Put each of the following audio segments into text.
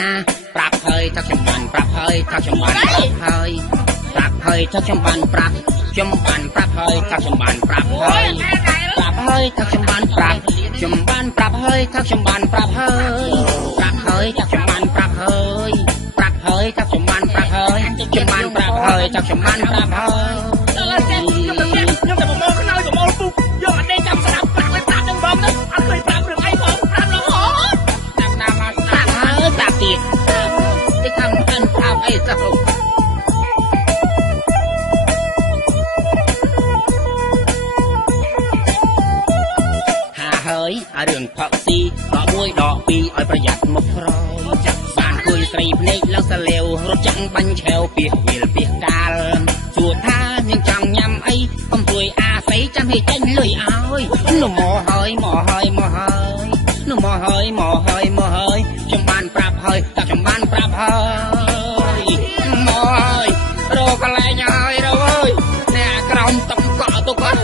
ណាប្រាប់ហើយថាខ្ញុំបានប្រាប់ហើយថាខ្ញុំបានប្រាប់ហើយប្រាប់ហើយថាខ្ញុំបានប្រាប់ខ្ញុំបានប្រាប់ហើយថាខ្ញុំបានប្រាប់ហើយប្រាប់ហើយថាខ្ញុំបានប្រាប់ខ្ញុំបានប្រាប់ហើយថាខ្ញុំបានប្រាប់ហើយប្រាប់ហើយថាខ្ញុំបានប្រាប់ហើយប្រាប់ហើយថាខ្ញុំបានប្រាប់ហើយខ្ញុំបានប្រាប់ហើយថាខ្ញុំបានប្រាប់ហើយដល់តែខ្ញុំតែមកខ្នើយមកពុកយកអត់ទេចាំស្ដាប់ប្រាប់ឲ្យប្រាប់នឹងបងទៅអត់ឃើញប្រាប់រឿងអីផងប្រាប់រហូតតាមណាមកស្ដាប់ហើយប្រាប់ទៀតតែខំមិនប្រាប់អីទៅហើយឲ្យរឿងផឹកស៊ីដក1ដក2ឲ្យប្រយ័ត្នមុខក្រោយចាប់បានគួយស្រីភ្នែកឡើងសាលាវរត់ចាំងបាញ់ឆែវពីវាលពីកាលសួរថានាងចង់ញ៉ាំអីកុំព្រួយអាស័យចាំឲ្យចេញលុយឲ្យនោះមកហើយមកហើយមកហើយនោះមកហើយមកហើយមកហើយខ្ញុំបានប្រាប់ហើយតែខ្ញុំបានប្រាប់ហើយមកហើយរកកន្លែងហើយរកអើយអ្នកក្រោមតុកកក់ទុកគាត់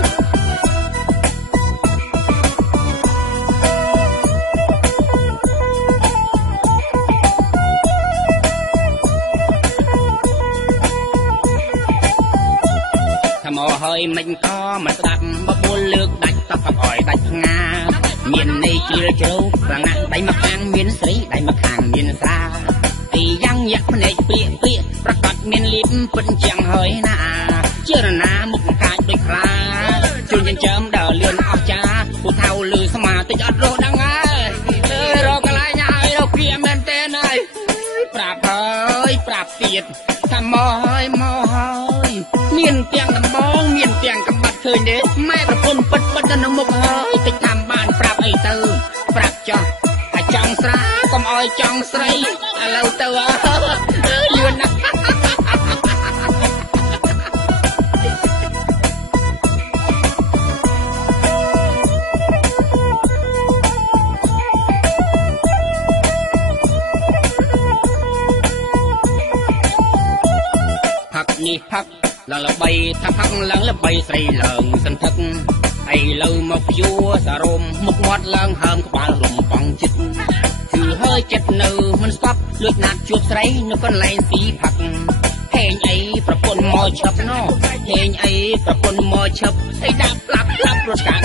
មកហើយមិនក៏មិនស្ដាប់បបួលលើកដាច់តផឹកអយដាច់ផ្ងាមានន័យជ្រាលជ្រៅប្រងាក់ដៃមកខាងមានស្រីដៃមកខាងមានសាទីយ៉ាងយ៉ាក់ភ្នែកព្រាកប្រកាសមានលៀបពិតជាងហើយណាជារណាមុខកាចដូចខ្លាជួយចិញ្ចើមដើរលឿនអស្ចារពូថៅលឺស្មាតិចអត់រស់ដឹងហើយរកកន្លែងហើយរកព្រាមែនទេហើយប្រាប់ហើយប្រាប់ទៀតថាមកហើយមកហើយមានទាំងដំបងមានទាំងកំបាត់ឃើញទេម៉ែប្រពន្ធពិតនៅមុខហើយតិចតាមបានប្រាប់អីទៅប្រាប់ចោះតែចង់ស្រាកុំអោយចង់ស្រីឥឡូវទៅលឿនណាស់ផឹកនេះផឹកឡើងល្បីថាផឹកឡើងល្បីស្រីឡើងសន្ធឹកអីលើមកយួរសារមមុខមាត់ឡើងហើមក្បាលរំបងចិត្តគឺហើយចិត្តនៅមិនស្កប់លួចណាត់ជួបស្រីនៅកន្លែងស៊ីផឹកហេងអីប្រពន្ធមកឈប់ណោហេងអីប្រពន្ធមកឈប់អីដាក់ផ្លាប់រត់កា